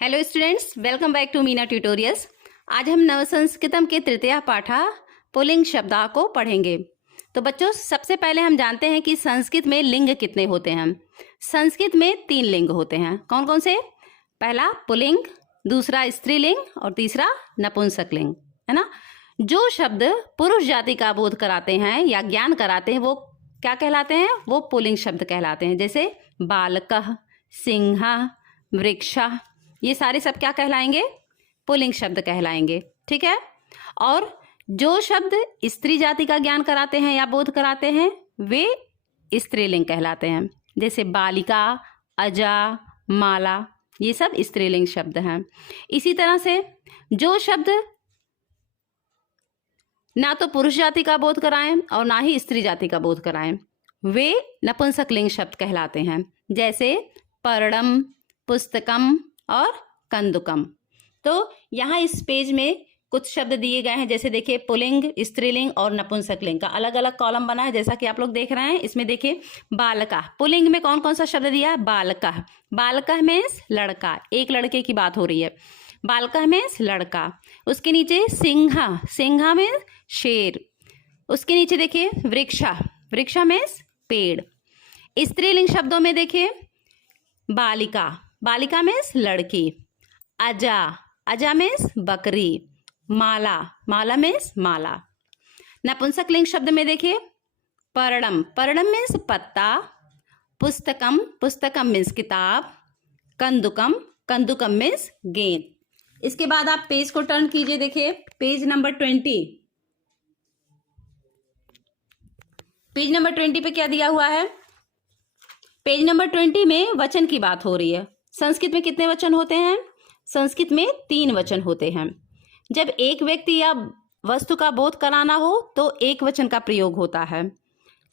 Hello students, welcome back to Meena tutorials. आज हम नवसंस्कृतम के तृतीय पाठा पुल्लिंग शब्दा को पढ़ेंगे। तो बच्चों, सबसे पहले हम जानते हैं कि संस्कृत में लिंग कितने होते हैं। संस्कृत में 3 लिंग होते हैं। कौन कौन से? पहला पुल्लिंग, दूसरा स्त्रीलिंग और तीसरा नपुंसक लिंग, है ना। जो शब्द पुरुष जाति का बोध कराते हैं या ज्ञान कराते हैं वो क्या कहलाते हैं? वो पुल्लिंग शब्द कहलाते हैं। जैसे बालकः, सिंह, वृक्षा, ये सारे सब क्या कहलाएंगे? पुल्लिंग शब्द कहलाएंगे। ठीक है। और जो शब्द स्त्री जाति का ज्ञान कराते हैं या बोध कराते हैं वे स्त्रीलिंग कहलाते हैं। जैसे बालिका, अजा, माला, ये सब स्त्रीलिंग शब्द हैं। इसी तरह से जो शब्द ना तो पुरुष जाति का बोध कराएं और ना ही स्त्री जाति का बोध कराएं वे नपुंसक लिंग शब्द कहलाते हैं। जैसे पर्णम, पुस्तकम और कंदुकम। तो यहाँ इस पेज में कुछ शब्द दिए गए हैं। जैसे देखिए, पुल्लिंग, स्त्रीलिंग और नपुंसक लिंग का अलग अलग कॉलम बना है, जैसा कि आप लोग देख रहे हैं। इसमें देखिए, बालका, पुल्लिंग में कौन कौन सा शब्द दिया? बालका। बालका मीन्स लड़का, एक लड़के की बात हो रही है। बालका मीन्स लड़का। उसके नीचे सिंहा, सिंहा मीन्स शेर। उसके नीचे देखिए वृक्षा, वृक्षा मीन्स पेड़। स्त्रीलिंग शब्दों में देखिए बालिका, बालिका मीन्स लड़की। अजा, अजा मीन्स बकरी। माला, माला मीन्स माला। नपुंसक लिंग शब्द में देखिए पर्णम, पर्णम मीन्स पत्ता। पुस्तकम, पुस्तकम मीन्स किताब। कंदुकम, कंदुकम मीन्स गेंद। इसके बाद आप पेज को टर्न कीजिए। देखिए पेज नंबर 20। पेज नंबर 20 पे क्या दिया हुआ है? पेज नंबर 20 में वचन की बात हो रही है। संस्कृत में कितने वचन होते हैं? संस्कृत में 3 वचन होते हैं। जब एक व्यक्ति या वस्तु का बोध कराना हो तो एक वचन का प्रयोग होता है।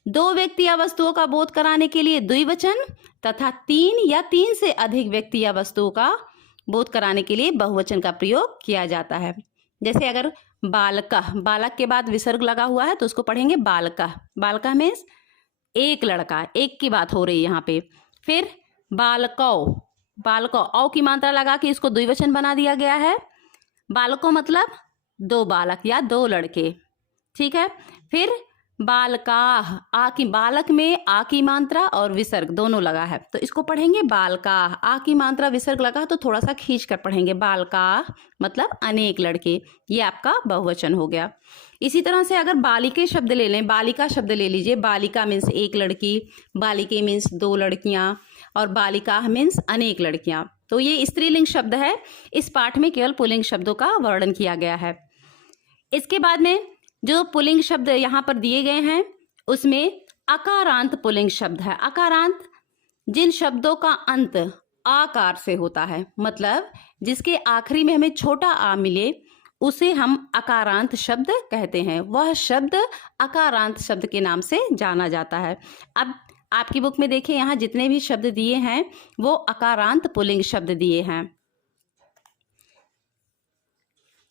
2 व्यक्ति या वस्तुओं का बोध कराने के लिए द्विवचन तथा 3 या 3 से अधिक व्यक्ति या वस्तुओं का बोध कराने के लिए बहुवचन का प्रयोग किया जाता है। जैसे अगर बालका, बालक के बाद विसर्ग लगा हुआ है तो उसको पढ़ेंगे बालका। बालका मीन्स एक लड़का, एक की बात हो रही है यहाँ पे। फिर बालकौ, बालकौ, औ की मात्रा लगा के इसको द्विवचन बना दिया गया है। बालकों मतलब 2 बालक या 2 लड़के। ठीक है। फिर बालकाह, आ की, बालक में आ की मात्रा और विसर्ग दोनों लगा है तो इसको पढ़ेंगे बालकाह। आ की मात्रा विसर्ग लगा तो थोड़ा सा खींच कर पढ़ेंगे बालकाह, मतलब अनेक लड़के। ये आपका बहुवचन हो गया। इसी तरह से अगर बालिके शब्द ले लें, बालिका शब्द ले लीजिए। बालिका मीन्स एक लड़की, बालिके मीन्स 2 लड़कियां और बालिका मीन्स अनेक लड़कियां। तो ये स्त्रीलिंग शब्द है। इस पाठ में केवल पुल्लिंग शब्दों का वर्णन किया गया है। इसके बाद में जो पुल्लिंग शब्द यहाँ पर दिए गए हैं उसमें अकारांत पुल्लिंग शब्द है। अकारांत जिन शब्दों का अंत आकार से होता है, मतलब जिसके आखिरी में हमें छोटा आ मिले उसे हम अकारांत शब्द कहते हैं। वह शब्द अकारांत शब्द के नाम से जाना जाता है। अब आपकी बुक में देखिए, यहाँ जितने भी शब्द दिए हैं वो अकारांत पुल्लिंग शब्द दिए हैं।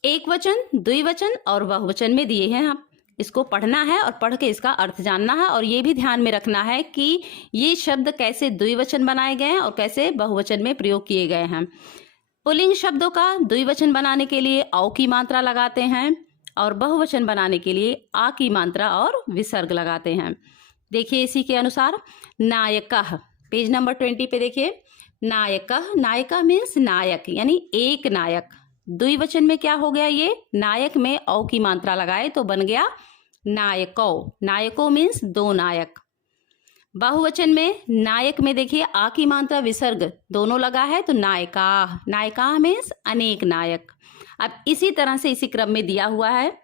एक वचन, द्विवचन और बहुवचन में दिए हैं। आप इसको पढ़ना है और पढ़ के इसका अर्थ जानना है। और ये भी ध्यान में रखना है कि ये शब्द कैसे द्विवचन बनाए गए हैं और कैसे बहुवचन में प्रयोग किए गए हैं। पुल्लिंग शब्दों का द्विवचन बनाने के लिए औ की मात्रा लगाते हैं और बहुवचन बनाने के लिए आ की मात्रा और विसर्ग लगाते हैं। देखिए इसी के अनुसार नायकः, पेज नंबर 20 पे देखिए नायकः, नायका मीन्स नायक, यानी एक नायक। द्विवचन में क्या हो गया? ये नायक में औ की मात्रा लगाए तो बन गया नायकौ। नायको मीन्स 2 नायक। बहुवचन में नायक में देखिए आ की मात्रा विसर्ग दोनों लगा है तो नायका, नायका मीन्स अनेक नायक। अब इसी तरह से इसी क्रम में दिया हुआ है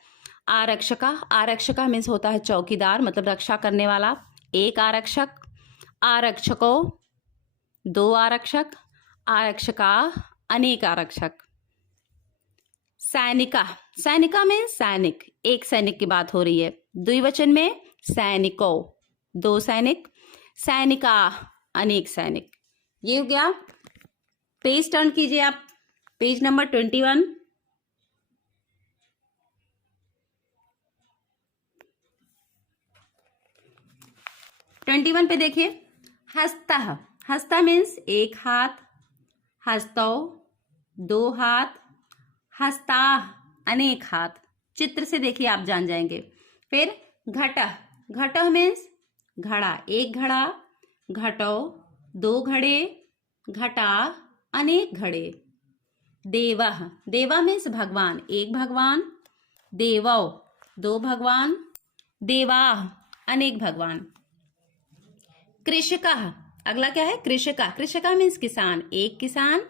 आरक्षका। आरक्षका मीन्स होता है चौकीदार, मतलब रक्षा करने वाला। 1 आरक्षक, आरक्षको 2 आरक्षक, आरक्षका अनेक आरक्षक। सैनिका, सैनिका में सैनिक, एक सैनिक की बात हो रही है। द्विवचन में सैनिको 2 सैनिक, सैनिका अनेक सैनिक। ये हो गया। पेज टर्न कीजिए आप, पेज नंबर 21। पे देखिए हस्तः, हस्ता मीन्स एक हाथ। हस्तौ दो हाथ, हस्ताः अनेक हाथ। चित्र से देखिए आप जान जाएंगे। फिर घटः, घटः मीन्स घड़ा, एक घड़ा, घटौ दो घड़े, घटा अनेक घड़े। देवः, देवा मीन्स भगवान, एक भगवान, देवौ दो भगवान, देवाः अनेक भगवान। कृषकः, अगला क्या है? कृषका, कृषका मीन्स किसान, एक किसान,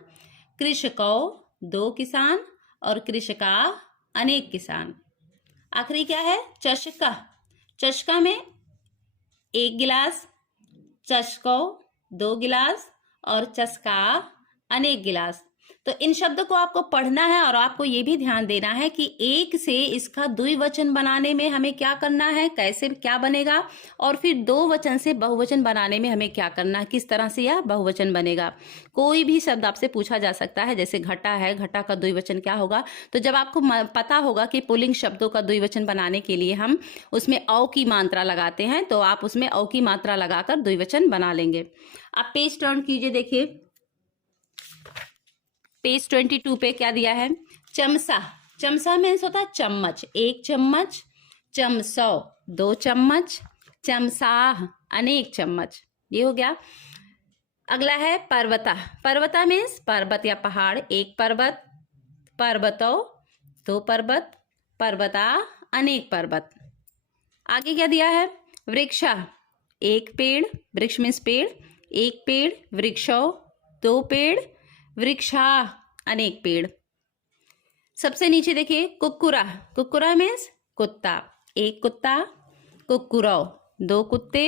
कृषकौ दो किसान और कृषका अनेक किसान। आखिरी क्या है? चषका, चषका में एक गिलास, चषको दो गिलास और चषका अनेक गिलास। तो इन शब्दों को आपको पढ़ना है और आपको ये भी ध्यान देना है कि एक से इसका द्विवचन बनाने में हमें क्या करना है, कैसे क्या बनेगा, और फिर दो वचन से बहुवचन बनाने में हमें क्या करना है, किस तरह से यह बहुवचन बनेगा। कोई भी शब्द आपसे पूछा जा सकता है, जैसे घटा है, घटा का द्विवचन क्या होगा। तो जब आपको पता होगा कि पुल्लिंग शब्दों का द्विवचन बनाने के लिए हम उसमें औ की मात्रा लगाते हैं, तो आप उसमें औ की मात्रा लगाकर द्विवचन बना लेंगे। आप पेज टर्न कीजिए, देखिए पेज 22 पे क्या दिया है? चमचा, चमचा मीन्स होता है चम्मच, एक चम्मच, चमसौ दो चम्मच, चमसाह अनेक चम्मच। ये हो गया। अगला है पर्वता, पर्वता मीन्स पर्वत या पहाड़, एक पर्वत, पर्वतौ दो पर्वत, पर्वता अनेक पर्वत। आगे क्या दिया है? वृक्षा, एक पेड़, वृक्ष मीन्स पेड़, एक पेड़, वृक्षौ दो पेड़, वृक्षा अनेक पेड़। सबसे नीचे देखिए कुक्कुरा, कुक्कुरा मीन्स कुत्ता, एक कुत्ता, कुक्कुरौ दो कुत्ते,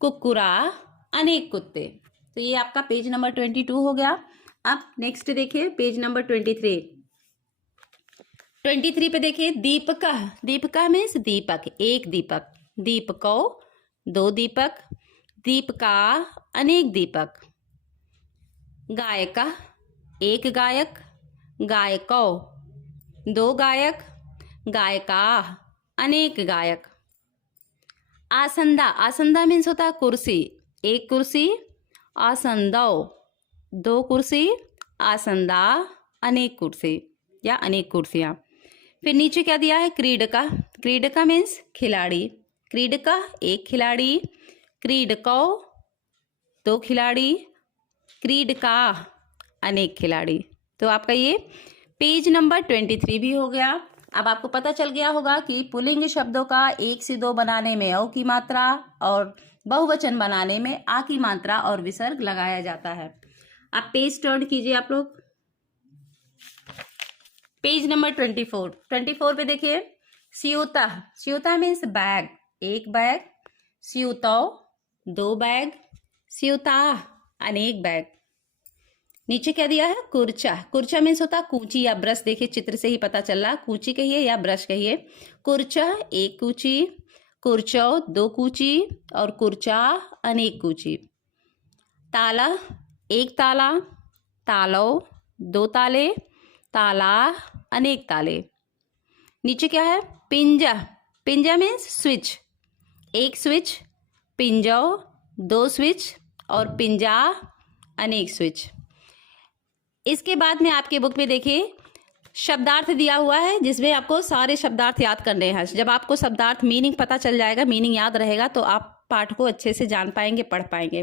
कुक्कुरा अनेक कुत्ते। तो ये आपका पेज नंबर 22 हो गया। अब नेक्स्ट देखिए पेज नंबर 23। 23 पे देखिए दीपका, दीपका मीन्स दीपक, एक दीपक, दीपकौ दो दीपक, दीपका अनेक दीपक। गायका, एक गायक, गायकौ दो गायक, गायका अनेक गायक। आसंदा, आसंदा मीन्स होता है कुर्सी, एक कुर्सी, आसंदौ दो कुर्सी, आसंदा अनेक कुर्सी या अनेक कुर्सियां। फिर नीचे क्या दिया है? क्रीडका, क्रीडका मीन्स खिलाड़ी, क्रीडका एक खिलाड़ी, क्रीडकौ दो खिलाड़ी, क्रीडका अनेक खिलाड़ी। तो आपका ये पेज नंबर 23 भी हो गया। अब आपको पता चल गया होगा कि पुल्लिंग शब्दों का एक से दो बनाने में औ की मात्रा और बहुवचन बनाने में आ की मात्रा और विसर्ग लगाया जाता है। आप पेज टर्न कीजिए आप लोग, पेज नंबर 24। 24 पे देखिए स्यूता, स्यूता मीन्स बैग, एक बैग, स्यूतौ दो बैग, स्यूता अनेक बैग। नीचे क्या दिया है? कुर्चा, कुर्चा मीन्स होता है कूची या ब्रश, देखिए चित्र से ही पता चल रहा, कूची कहिए या ब्रश कहिए। कुर्चा एक कूची, कुर्चौ दो कूची और कुर्चा अनेक कूची। ताला एक ताला, तालौ दो ताले, ताला अनेक ताले। नीचे क्या है? पिंजा, पिंजा मीन्स स्विच, एक स्विच, पिंजौ दो स्विच और पिंजा अनेक स्विच। इसके बाद में आपके बुक में देखिए शब्दार्थ दिया हुआ है, जिसमें आपको सारे शब्दार्थ याद करने हैं। जब आपको शब्दार्थ मीनिंग पता चल जाएगा, मीनिंग याद रहेगा, तो आप पाठ को अच्छे से जान पाएंगे, पढ़ पाएंगे।